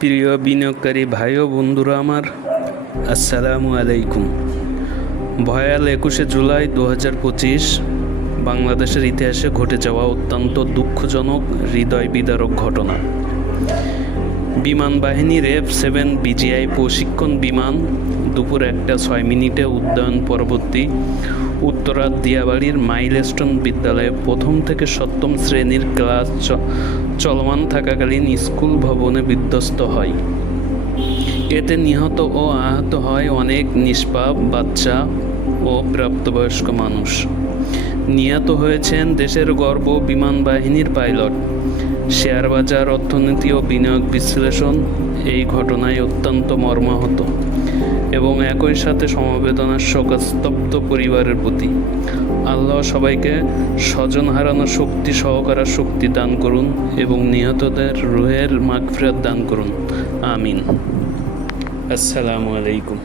প্রিয় বিনিয়োগকারী ভাই ও বন্ধুরা আমার, আসসালামু আলাইকুম। ভয়াল 21শে জুলাই 2025 বাংলাদেশের ইতিহাসে ঘটে যাওয়া অত্যন্ত দুঃখজনক, হৃদয় বিদারক ঘটনা। বিমান বাহিনীর F-7 বিজিআই প্রশিক্ষণ বিমান দুপুর 1:06 উড্ডয়ন পরবর্তী উত্তরার দিয়াবাড়ির মাইলস্টোন বিদ্যালয়ে প্রথম থেকে সপ্তম শ্রেণীর ক্লাস চলমান থাকাকালীন স্কুল ভবনে বিধ্বস্ত হয়। এতে নিহত ও আহত হয় অনেক নিষ্পাপ বাচ্চা ও প্রাপ্তবয়স্ক মানুষ। নিহত হয়েছেন দেশের গর্ব বিমান বাহিনীর পাইলট। শেয়ার বাজার, অর্থনীতি ও বিনিয়োগ বিশ্লেষণ এই ঘটনায় অত্যন্ত মর্মাহত এবং একই সাথে সমবেদনার শোকস্তব্ধ পরিবারের প্রতি। আল্লাহ সবাইকে স্বজন হারানোর শক্তি সহকারে শক্তি দান করুন এবং নিহতদের রুহের মাগফিরাত দান করুন। আমিন। আসসালামু আলাইকুম।